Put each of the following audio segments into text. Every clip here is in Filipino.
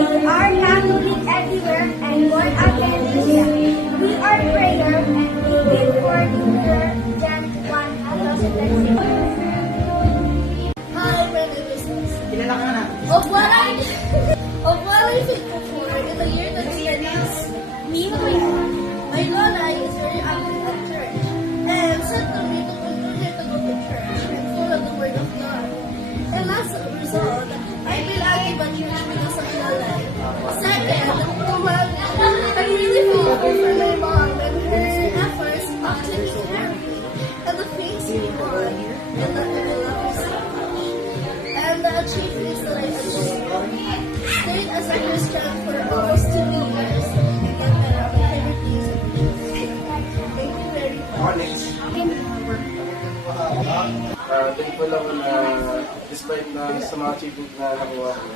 are Catholic everywhere and born again in Christ. We are prayer and we give for Luther, Jan 1, 2006. Hi, my name is Kilala ka na. of what I thankful for in the year that studies me, my Lola is very active at church and said to me to continue to go to church and follow the word of God. And as a result, I feel active at church because of Lola. Second, I'm really thankful for my mom and her efforts of taking care of me and the things we want and that I love her so much. And the achievements that I achieved. Stayed as a Christian for almost 2 years and got better at my favorite music. Thank you very much. Next. Thankful ako na despite na sa mga achievement na nakuha ko,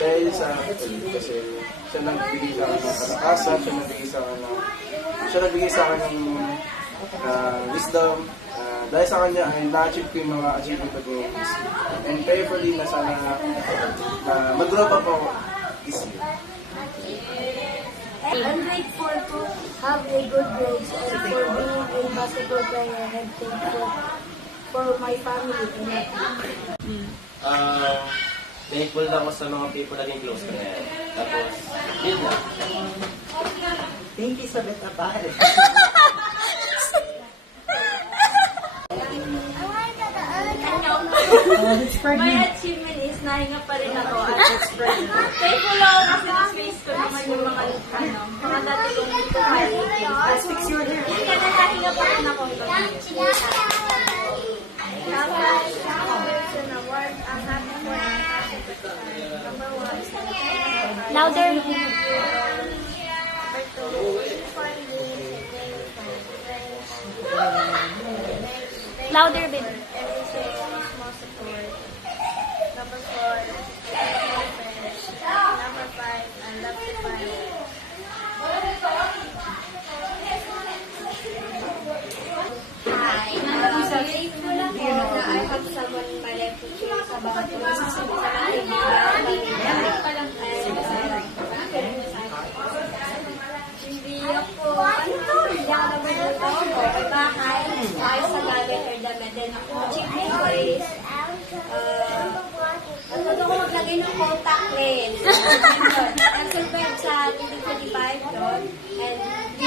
dahil sa akin kasi siya nagbigay sa akin ng kalakasan, siya nagbigay sa akin ng wisdom. Dahil sa kanya ay na-achieve ko yung mga achievement ko this year. And prayerfully na sana mag-grow pa po this year. I'm grateful to have a good grades and for being a basketball player and thankful for my family and my friends. Thankful ako sa mga people na naging close ko na yan. Tapos, yun lang. Thank you sa beta pare. My achievement is nahinga pa rin ako at thankful ako kasi na-face ko naman yung mga dati kong hindi ko kaya. Fix your hair. Kaya nahinga pa rin ako. Louder. Louder, baby. Number 4, number 5, I love you, Hi, I'm so grateful ako na I have someone in my life to choose sa bawat puso sa mga kaibigan, hindi ako nabuluto ko, may bahay, ayos sa gamit or damit. Then, achievement ko is, natuto ko maglagay ng contact lens. Nag-survive sa 2025 doon. And hindi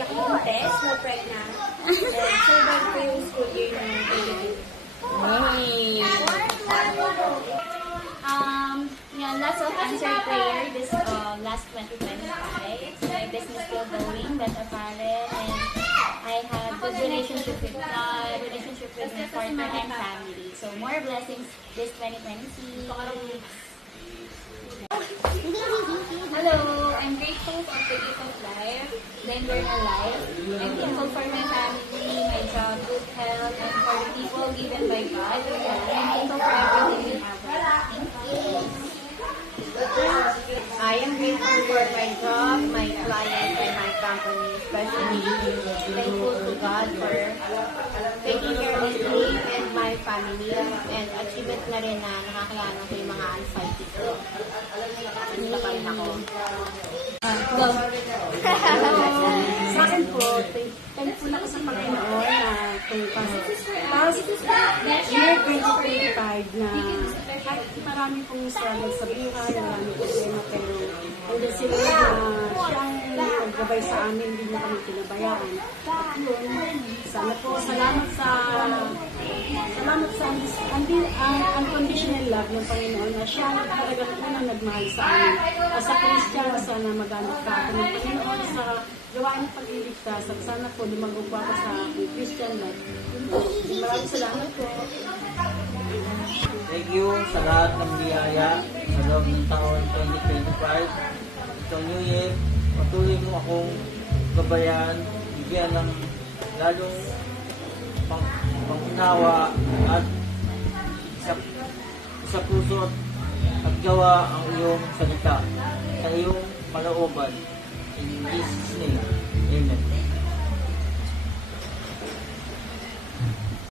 ako nag-test, no preg na. And survive ko yung school year ng 2020. Yeah, lots of answered prayer this last 2025. My business still going, better apparel, and I have good relationship with God, relationship with my partner and family. So more blessings this 2026. Hello, I'm grateful for the gift of life, the eternal life. I'm thankful for my family, my job, good health, and for the people given by God. I'm thankful for everything we have. I am grateful for my job, my clients, and my company, especially thankful to God for taking care of me and my family, and achievement na rin na nakakayanan ko yung mga anxiety ko. Kanila pa rin ako. Sa akin po, thankful ako sa Panginoon na kung past year 2025 na kahit marami pong struggle sa buhay, marami problema, pero hanggang sila na siyang naggabay sa amin, hindi na kami pinabayaan. At yun, sana po, salamat sa unconditional love ng Panginoon na siya talagang unang nagmahal sa amin. As a Christian, sana maganap ka ako ng Panginoon sa gawain ng pagliligtas at sana po lumago po ako sa Christian life. Maraming salamat po. Thank you sa lahat ng biyaya sa loob ng taon 2025. Itong New Year, patuloy mo akong gabayan, bigyan ng lalong pangunawa at sa puso at gawa ang iyong salita sa iyong malooban. In Jesus' name, Amen.